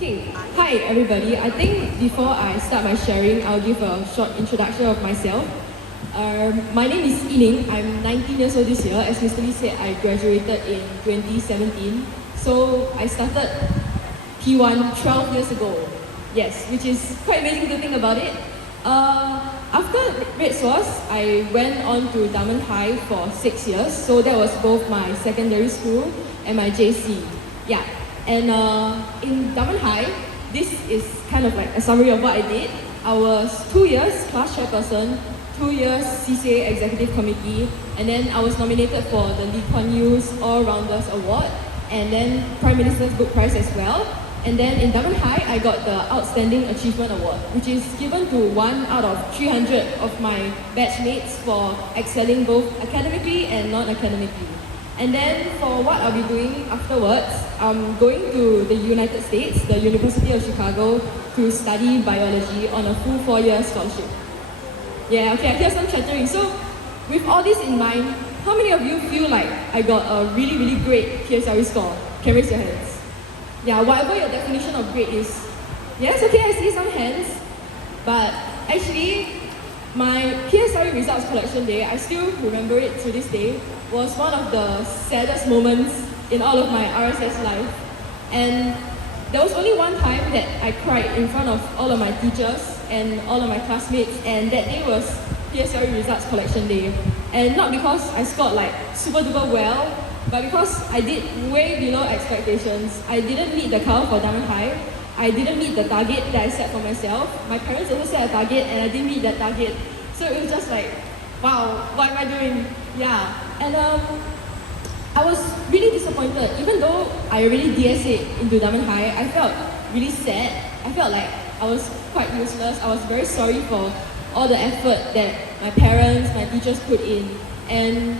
Okay, hi everybody. I think before I start my sharing, I'll give a short introduction of myself. My name is Yining. I'm 19 years old this year. As Mr. Lee said, I graduated in 2017. So I started P1 12 years ago. Yes, which is quite amazing to think about it. After Red Swas, I went on to Diamond High for 6 years. So that was both my secondary school and my JC. Yeah. And in Diamond High, this is kind of like a summary of what I did. I was 2 years class chairperson, 2 years CCA executive committee, and then I was nominated for the Lee Kuan Yew's All Rounders Award, and then Prime Minister's Book Prize as well. And then in Diamond High, I got the Outstanding Achievement Award, which is given to 1 out of 300 of my batchmates for excelling both academically and non-academically. And then for what I'll be doing afterwards, I'm going to the United States, the University of Chicago, to study biology on a full 4-year scholarship. Yeah, okay, I hear some chattering. So with all this in mind, how many of you feel like I got a really, really great PSLE score? Can raise your hands. Yeah, whatever your definition of great is. Yes, okay, I see some hands. But actually, my PSLE results collection day, I still remember it to this day, was one of the saddest moments in all of my RSS life. And there was only one time that I cried in front of all of my teachers and all of my classmates, and that day was PSLE results collection day. And not because I scored like super duper well, but because I did way below expectations. I didn't meet the cutoff for Diamond High. I didn't meet the target that I set for myself. My parents also set a target and I didn't meet that target. So it was just like, wow, what am I doing? Yeah. And I was really disappointed. Even though I already DSA'd into Diamond High, I felt really sad. I felt like I was quite useless. I was very sorry for all the effort that my parents, my teachers put in. And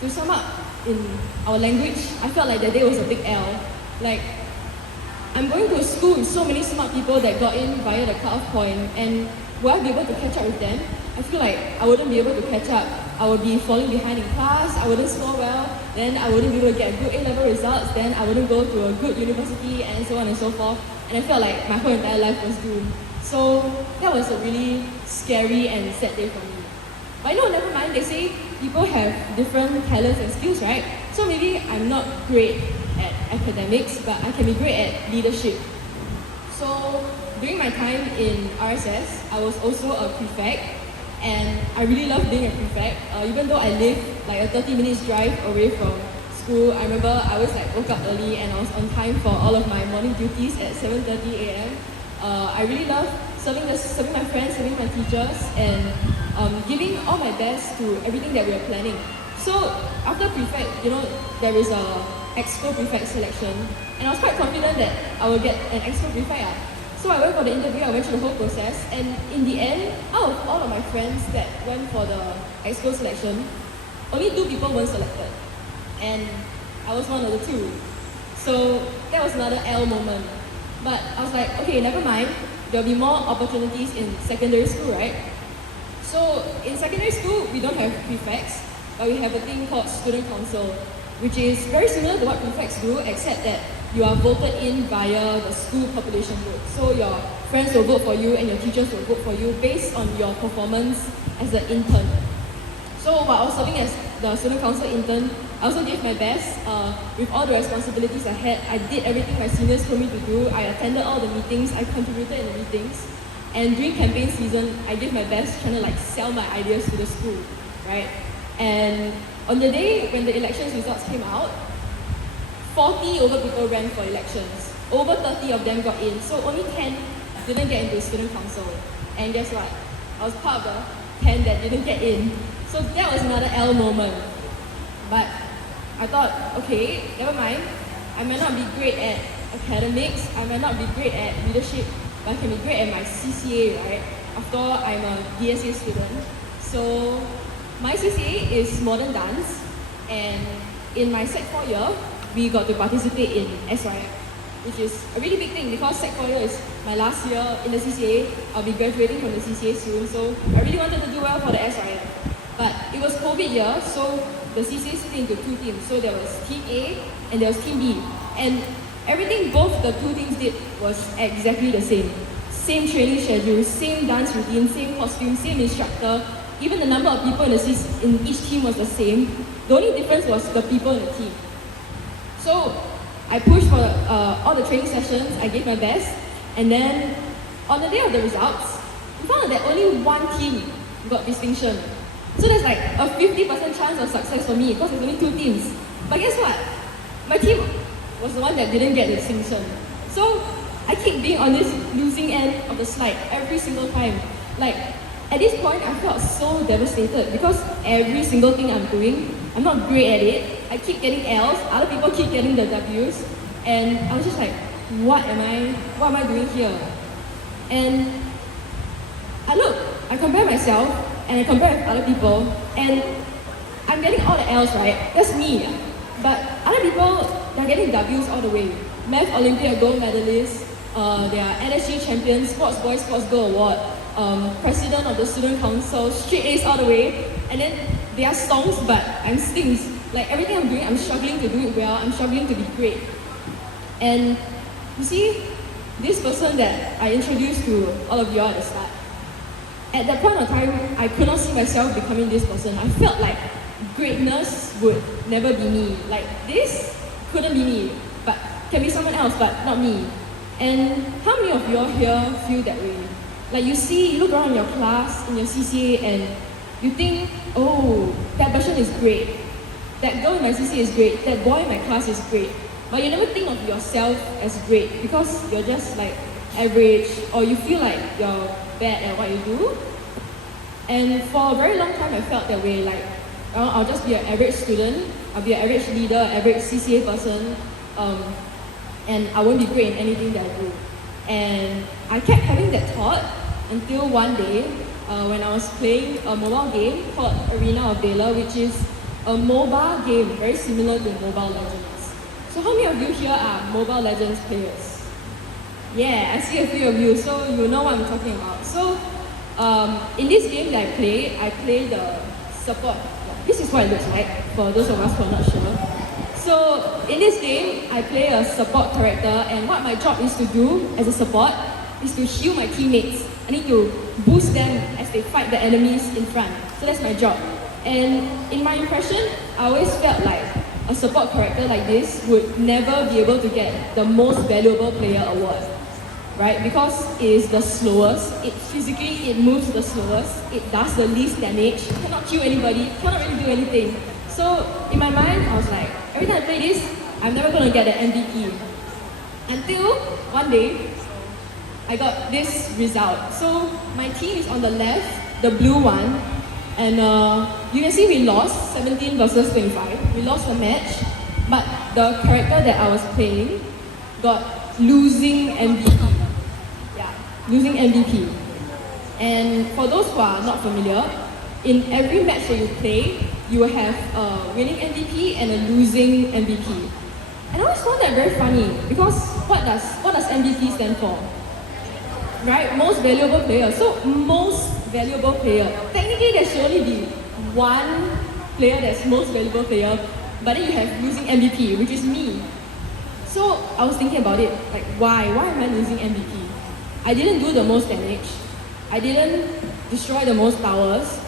to sum up in our language, I felt like that day was a big L. Like, I'm going to a school with so many smart people that got in via the cutoff point, and will I be able to catch up with them? I feel like I wouldn't be able to catch up. I would be falling behind in class, I wouldn't score well, then I wouldn't be able to get good A-level results, then I wouldn't go to a good university, and so on and so forth. And I felt like my whole entire life was doomed. So that was a really scary and sad day for me. But no, never mind, they say people have different talents and skills, right? So maybe I'm not great at academics, but I can be great at leadership. So during my time in RSS, I was also a prefect, and I really loved being a prefect. Even though I live like a 30 minutes drive away from school, I remember I always like woke up early and I was on time for all of my morning duties at 7:30 a.m. I really love serving my friends, serving my teachers, and giving all my best to everything that we are planning. So after prefect, there is a exco prefect selection, and I was quite confident that I would get an exco prefect. So I went for the interview, I went through the whole process, and in the end, out of all of my friends that went for the exco selection, only 2 people weren't selected, and I was one of the 2. So that was another L moment. But I was like, okay, never mind, there'll be more opportunities in secondary school, right? So in secondary school, we don't have prefects, but we have a thing called student council, which is very similar to what prefects do, except that you are voted in via the school population vote. So your friends will vote for you and your teachers will vote for you based on your performance as an intern. So while I was serving as the student council intern, I also gave my best. With all the responsibilities I had, I did everything my seniors told me to do. I attended all the meetings, I contributed in the meetings. And during campaign season, I did my best trying to sell my ideas to the school, right? And on the day when the elections results came out, 40 over people ran for elections. Over 30 of them got in, so only 10 didn't get into student council. And guess what? I was part of the 10 that didn't get in. So that was another L moment. But I thought, okay, never mind. I might not be great at academics, I might not be great at leadership, but I can be great at my CCA, right? After all, I'm a DSA student. So my CCA is modern dance, and in my Sec 4 year, we got to participate in SYF, which is a really big thing because Sec 4 year is my last year in the CCA. I'll be graduating from the CCA soon, so I really wanted to do well for the SYF. But it was COVID year, so the CCA split into 2 teams. So there was Team A and there was Team B. And Everything both the two teams did was exactly the same. Same training schedule, same dance routine, same costume, same instructor. Even the number of people in each team was the same. The only difference was the people in the team. So I pushed for all the training sessions, I gave my best, and then on the day of the results, we found that only one team got distinction. So there's like a 50% chance of success for me because there's only two teams. But guess what? My team was the one that didn't get the distinction. So I keep being on this losing end of the slide every single time. Like at this point, I felt so devastated because every single thing I'm doing, I'm not great at it. I keep getting L's, other people keep getting the W's, and I was just like, what am I doing here? And I compare myself and I compare with other people, and I'm getting all the L's, right? That's me. But other people, they're getting W's all the way. Math Olympiad gold medalists, they are NSG champions, Sports Boy, Sports Girl Award, president of the student council, straight A's all the way, and then they are songs, but I'm stings. Like everything I'm doing, I'm struggling to do it well, I'm struggling to be great. And you see, this person that I introduced to all of you all at the start, at that point of time, I could not see myself becoming this person. I felt like greatness would never be me. Like this couldn't be me, but can be someone else, but not me. And how many of you all here feel that way? Like you look around in your class, in your CCA, and you think, oh, that person is great. That girl in my CCA is great. That boy in my class is great. But you never think of yourself as great because you're just like average, or you feel like you're bad at what you do. And for a very long time, I felt that way. Like, I'll just be an average student. I'll be an average leader, average CCA person, and I won't be great in anything that I do. And I kept having that thought until one day when I was playing a mobile game called Arena of Valor, which is a mobile game very similar to Mobile Legends. So how many of you here are Mobile Legends players? Yeah, I see a few of you, so you know what I'm talking about. So in this game that I play the support. This is what it looks like for those of us who are not sure. So in this game, I play a support character, and what my job is to do as a support is to heal my teammates. I need to boost them as they fight the enemies in front. So that's my job. And in my impression, I always felt like a support character like this would never be able to get the most valuable player award, right? Because it is the slowest, it moves the slowest, it does the least damage, cannot kill anybody, cannot really do anything. So in my mind, I was like, every time I play this, I'm never gonna get an MVP. Until one day, I got this result. So my team is on the left, the blue one, and you can see we lost 17 versus 25. We lost the match, but the character that I was playing got losing MVP. Yeah, losing MVP. And for those who are not familiar, in every match that you play, you will have a winning MVP and a losing MVP. And I always found that very funny because what does MVP stand for? Right? Most valuable player. So most valuable player. Technically there should only be one player that's most valuable player, but then you have losing MVP, which is me. So I was thinking about it, like why? Why am I losing MVP? I didn't do the most damage. I didn't destroy the most towers.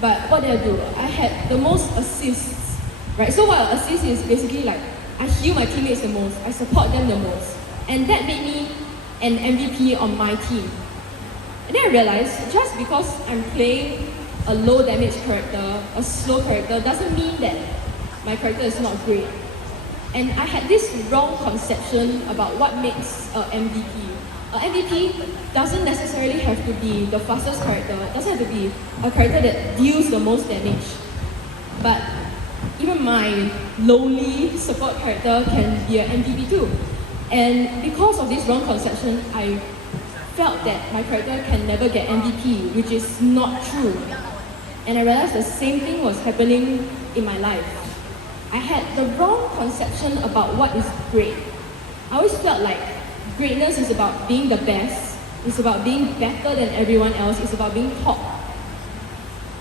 But what did I do? I had the most assists, right? So what an assist is basically like, I heal my teammates the most, I support them the most. And that made me an MVP on my team. And then I realized, just because I'm playing a low damage character, a slow character, doesn't mean that my character is not great. And I had this wrong conception about what makes an MVP. An MVP doesn't necessarily have to be the fastest character, it doesn't have to be a character that deals the most damage. But even my lowly support character can be an MVP too. And because of this wrong conception, I felt that my character can never get MVP, which is not true. And I realized the same thing was happening in my life. I had the wrong conception about what is great. I always felt like greatness is about being the best, it's about being better than everyone else, it's about being top.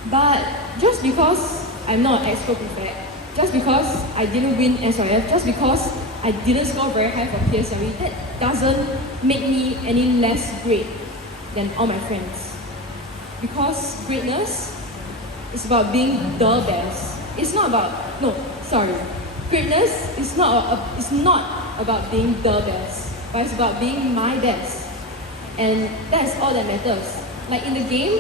But just because I'm not an expert prefect, just because I didn't win SRF, just because I I didn't score very high for PSLE, that doesn't make me any less great than all my friends. Because greatness is about being the best. It's not about, no, sorry. Greatness is not about being the best, but it's about being my best. And that's all that matters. Like in the game,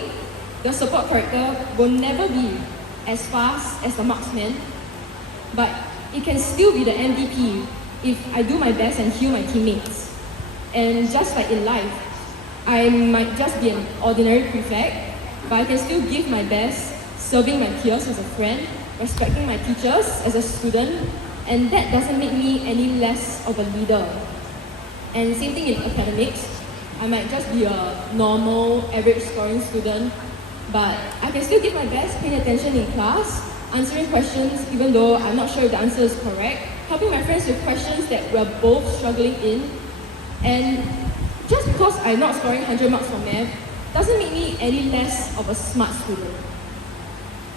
the support character will never be as fast as the marksman, but it can still be the MVP if I do my best and heal my teammates. And just like in life, I might just be an ordinary prefect, but I can still give my best, serving my peers as a friend, respecting my teachers as a student, and that doesn't make me any less of a leader. And same thing in academics, I might just be a normal, average scoring student, but I can still give my best, paying attention in class, answering questions even though I'm not sure if the answer is correct, helping my friends with questions that we're both struggling in. And just because I'm not scoring 100 marks for math doesn't make me any less of a smart student.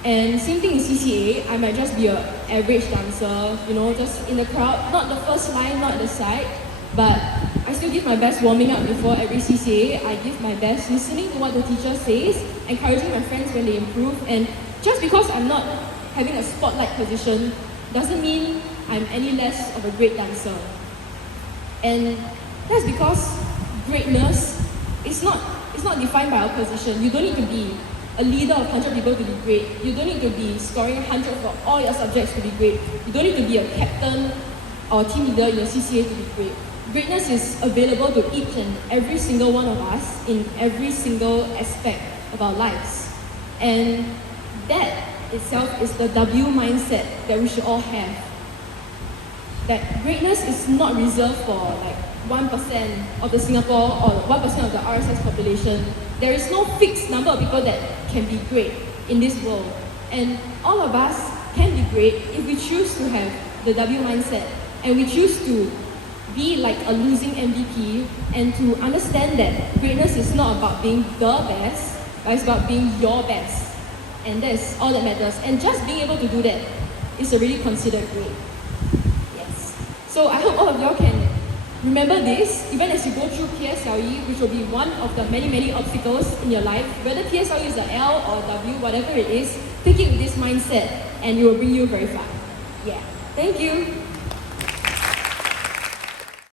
And same thing in CCA, I might just be an average dancer, just in the crowd, not the first line, not the side, but I still give my best warming up before every CCA. I give my best listening to what the teacher says, encouraging my friends when they improve, and just because I'm not having a spotlight position doesn't mean I'm any less of a great dancer. And that's because greatness is not defined by our position. You don't need to be a leader of 100 people to be great. You don't need to be scoring 100 for all your subjects to be great. You don't need to be a captain or team leader in your CCA to be great. Greatness is available to each and every single one of us in every single aspect of our lives. And that itself is the W mindset that we should all have. That greatness is not reserved for like 1% of the Singapore or 1% of the RSS population. There is no fixed number of people that can be great in this world. And all of us can be great if we choose to have the W mindset and we choose to be like a losing MVP and to understand that greatness is not about being the best, but it's about being your best. And that's all that matters. And just being able to do that is already considered great. Yes. So I hope all of y'all can remember this, even as you go through PSLE, which will be one of the many, many obstacles in your life. Whether PSLE is a L or W, whatever it is, take it with this mindset and it will bring you very far. Yeah. Thank you.